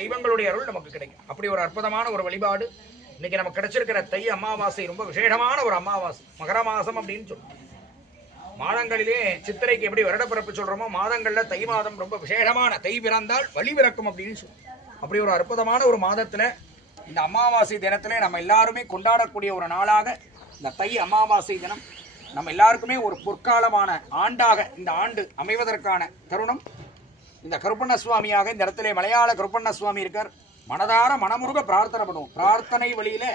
தெய்வங்களுடைய அருள் நமக்கு கிடைக்கும். அப்படி ஒரு அற்புதமான ஒரு வழிபாடு இன்னைக்கு நமக்கு கிடைச்சிருக்கிற தை அமாவாசை ரொம்ப விசேஷமான ஒரு அமாவாசை. மகர மாசம் அப்படின்னு சொல்லுவோம். மாதங்களிலே சித்திரைக்கு எப்படி வருடப்பிறப்பு சொல்றோமோ மாதங்கள்ல தை மாதம் ரொம்ப விசேஷமான, தை பிறந்தால் வழி பிறக்கும் அப்படின்னு சொல்லுவோம். அப்படி ஒரு அற்புதமான ஒரு மாதத்துல இந்த அமாவாசை தினத்திலே நம்ம எல்லாருமே கொண்டாடக்கூடிய ஒரு நாளாக இந்த தை அமாவாசை தினம் நம்ம எல்லாருக்குமே ஒரு பொற்காலமான ஆண்டாக இந்த ஆண்டு அமைவதற்கான தருணம். இந்த கருப்பண்ண சுவாமியாக இந்த இடத்துல மலையாள கருப்பண்ண சுவாமி இருக்கார். மனதார மனமுருக பிரார்த்தனை பண்ணுவோம். பிரார்த்தனை வழியில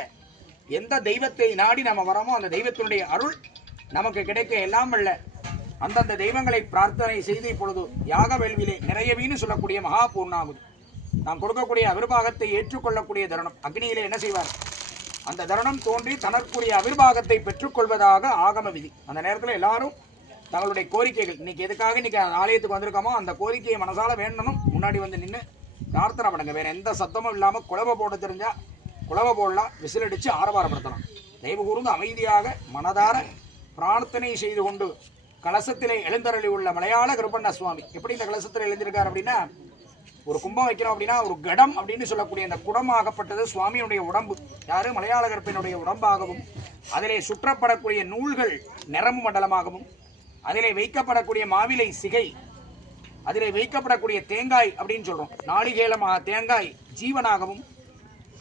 எந்த தெய்வத்தை நாடி நம்ம வரோமோ அந்த தெய்வத்தினுடைய அருள் நமக்கு கிடைக்க எல்லாம் வல்ல அந்தந்த தெய்வங்களை பிரார்த்தனை செய்து இப்பொழுது யாக வேள்வியிலே நிறையவின்னு சொல்லக்கூடிய மகா பூர்ணாகுதி நாம் கொடுக்கக்கூடிய அவிர்வாகத்தை ஏற்றுக்கொள்ளக்கூடிய தருணம். அக்னியிலே என்ன செய்வார்? அந்த தருணம் தோன்றி தனக்குரிய அவிர்வாகத்தை பெற்றுக்கொள்வதாக ஆகம விதி. அந்த நேரத்தில் எல்லாரும் தங்களுடைய கோரிக்கைகள் இன்னைக்கு எதுக்காக இன்னைக்கு ஆலயத்துக்கு வந்திருக்கோமோ அந்த கோரிக்கையை மனசால வேண்டணும். முன்னாடி வந்து நின்று பிரார்த்தனை பண்ணுங்க. வேற எந்த சத்தமும் இல்லாமல் குழவை போட தெரிஞ்சா குழவை போடலாம், விசிலடிச்சு ஆரவாரப்படுத்தலாம். தயவு கூர்ந்து அமைதியாக மனதார பிரார்த்தனை செய்து கொண்டு கலசத்திலே எழுந்தருளி உள்ள மலையாள கருப்பண்ண சுவாமி எப்படி இந்த கலசத்தில் எழுந்திருக்கார் அப்படின்னா, ஒரு கும்பம் வைக்கிறோம் அப்படின்னா ஒரு கடம் அப்படின்னு சொல்லக்கூடிய அந்த குடமாகப்பட்டது சுவாமியுடைய உடம்பு. யாரு? மலையாள கருப்பனுடைய உடம்பாகவும் அதிலே சுற்றப்படக்கூடிய நூல்கள் நிறமு மண்டலமாகவும் அதிலே வைக்கப்படக்கூடிய மாவிலை சிகை, அதிலே வைக்கப்படக்கூடிய தேங்காய் அப்படின்னு சொல்றோம், நாளிகேலமாக தேங்காய் ஜீவனாகவும்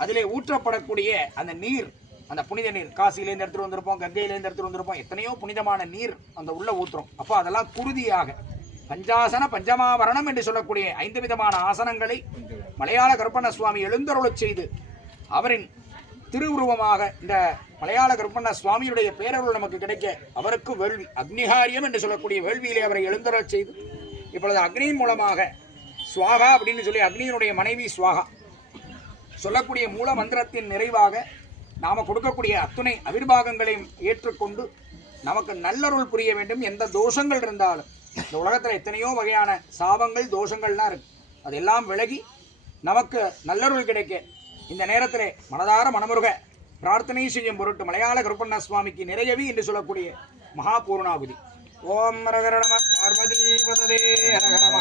அதிலே ஊற்றப்படக்கூடிய அந்த நீர், அந்த புனித நீர் காசியிலேருந்து எடுத்துட்டு வந்திருப்போம், கங்கையிலேருந்து எடுத்துட்டு வந்திருப்போம், எத்தனையோ புனிதமான நீர் அந்த உள்ள ஊத்துறோம். அப்போ அதெல்லாம் குருதியாக பஞ்சாசன பஞ்சமாவரணம் என்று சொல்லக்கூடிய 5 விதமான ஆசனங்களை மலையாள கருப்பண்ண சுவாமி எழுந்தருளச் செய்து அவரின் திருவுருவமாக இந்த மலையாள கருப்பண்ண சுவாமியுடைய பேரருள் நமக்கு கிடைக்க அவருக்கு வேள்வி அக்னிஹாரியம் என்று சொல்லக்கூடிய வேள்வியிலே அவரை எழுந்தருளச் செய்து இப்பொழுது அக்னியின் மூலமாக சுவாகா அப்படின்னு சொல்லி அக்னியினுடைய மனைவி சுவாகா சொல்லக்கூடிய மூல மந்திரத்தின் நிறைவாக நாம கொடுக்கக்கூடிய அத்துணை அவிர்வாகங்களையும் ஏற்றுக்கொண்டு நமக்கு நல்லருள் புரிய வேண்டும். எந்த தோஷங்கள் இருந்தாலும் இந்த உலகத்தில் எத்தனையோ வகையான சாபங்கள் தோஷங்கள்லாம் இருக்கு, அதெல்லாம் விலகி நமக்கு நல்லருள் கிடைக்க இந்த நேரத்திலே மனதார மனமுருக பிரார்த்தனை செய்யும் பொருட்டு மலையாள கருப்பண்ண சுவாமிக்கு நிறையவி என்று சொல்லக்கூடிய மகா பூர்ணாகுதி. ஓம் ஹரஹர நம பார்வதி பததே ஹரஹர மகா